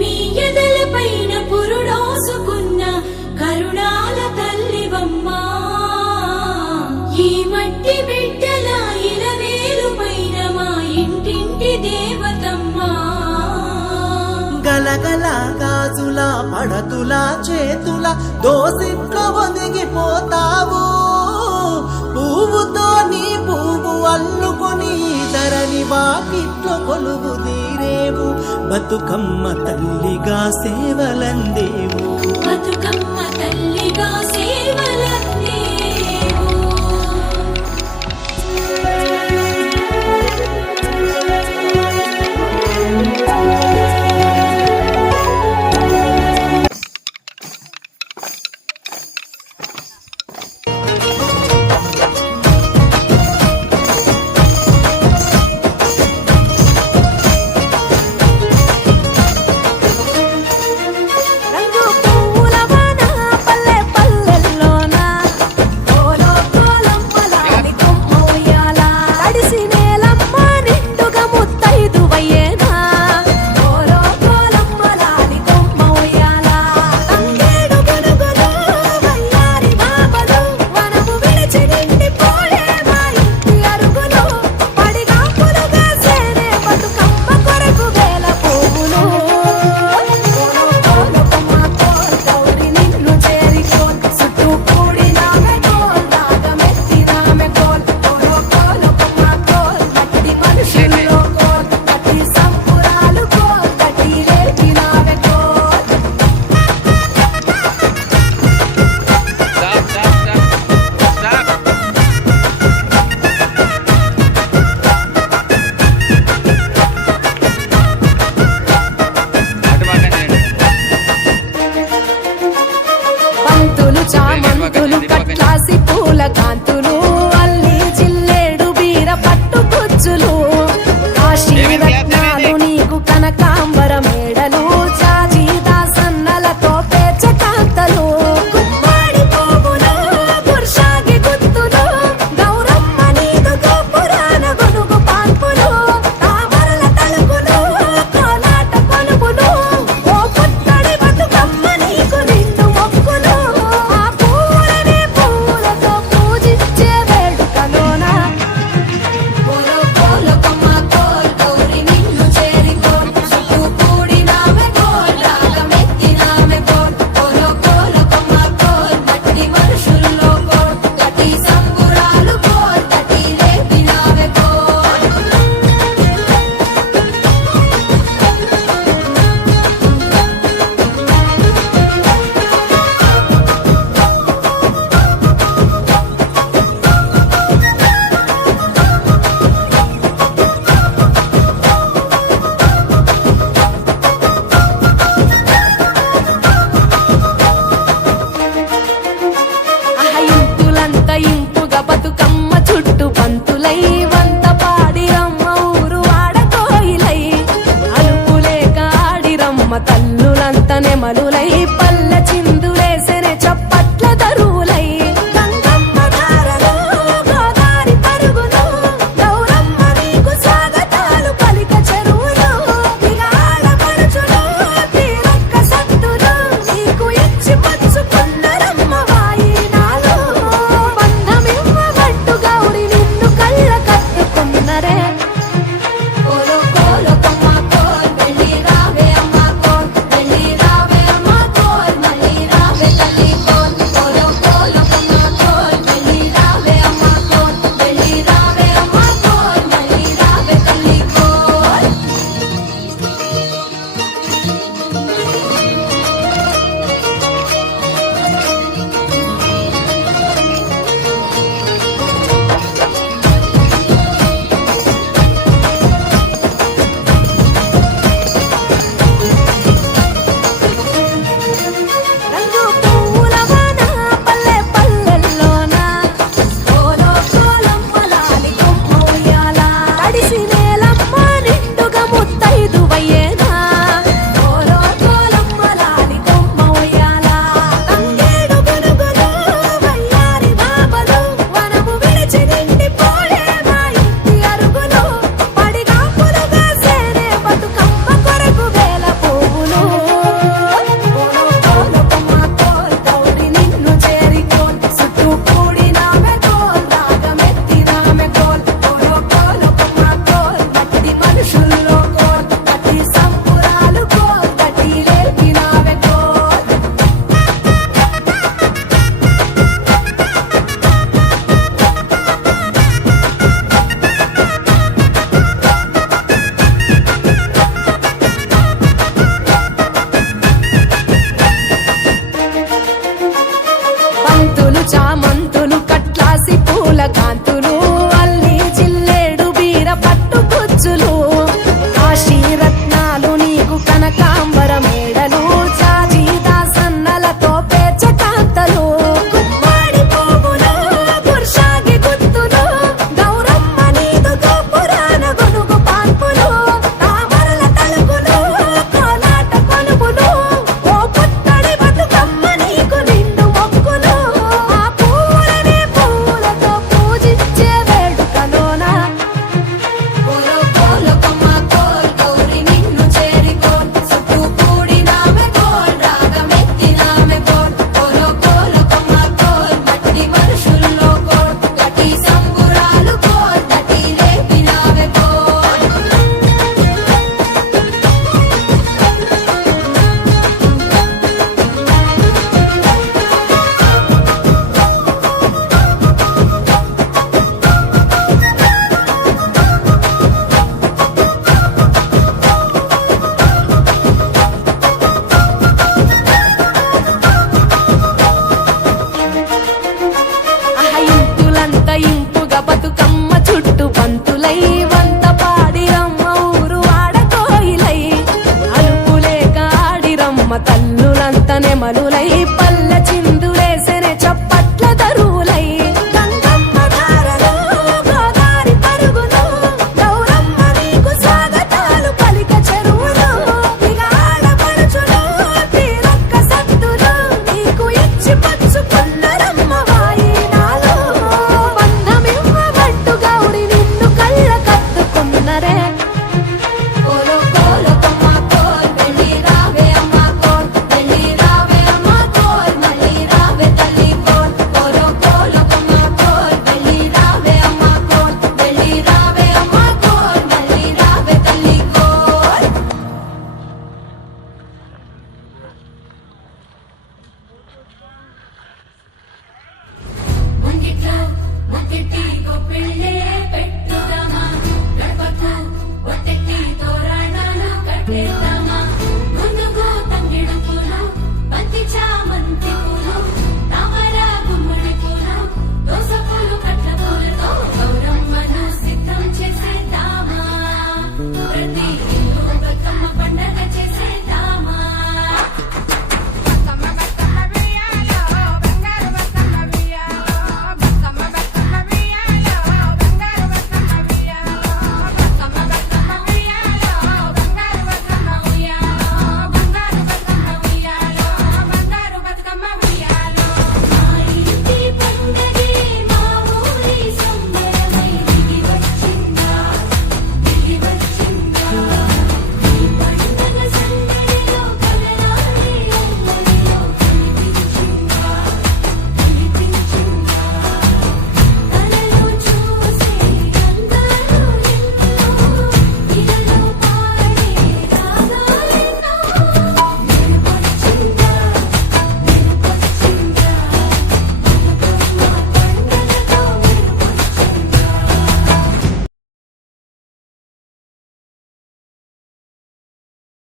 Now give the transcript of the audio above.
మీ ఎదల పైన పురుడోసుకున్న కరుణాల తల్లివమ్మా. ఈ మట్టి బిడ్డల ఇలవేలు పైన మా ఇంటింటి దేవతమ్మా. గలగల గాజుల పడతుల చేతుల దోసిట్లో ఒదిగిపోతావు పువ్వుతో నీ పువ్వు అల్లుకొని ధరని వాకిట్లో కొలువు తీరేవు. బతుకమ్మ తల్లిగా సేవలందేవు. బతుకమ్మ తల్లిగా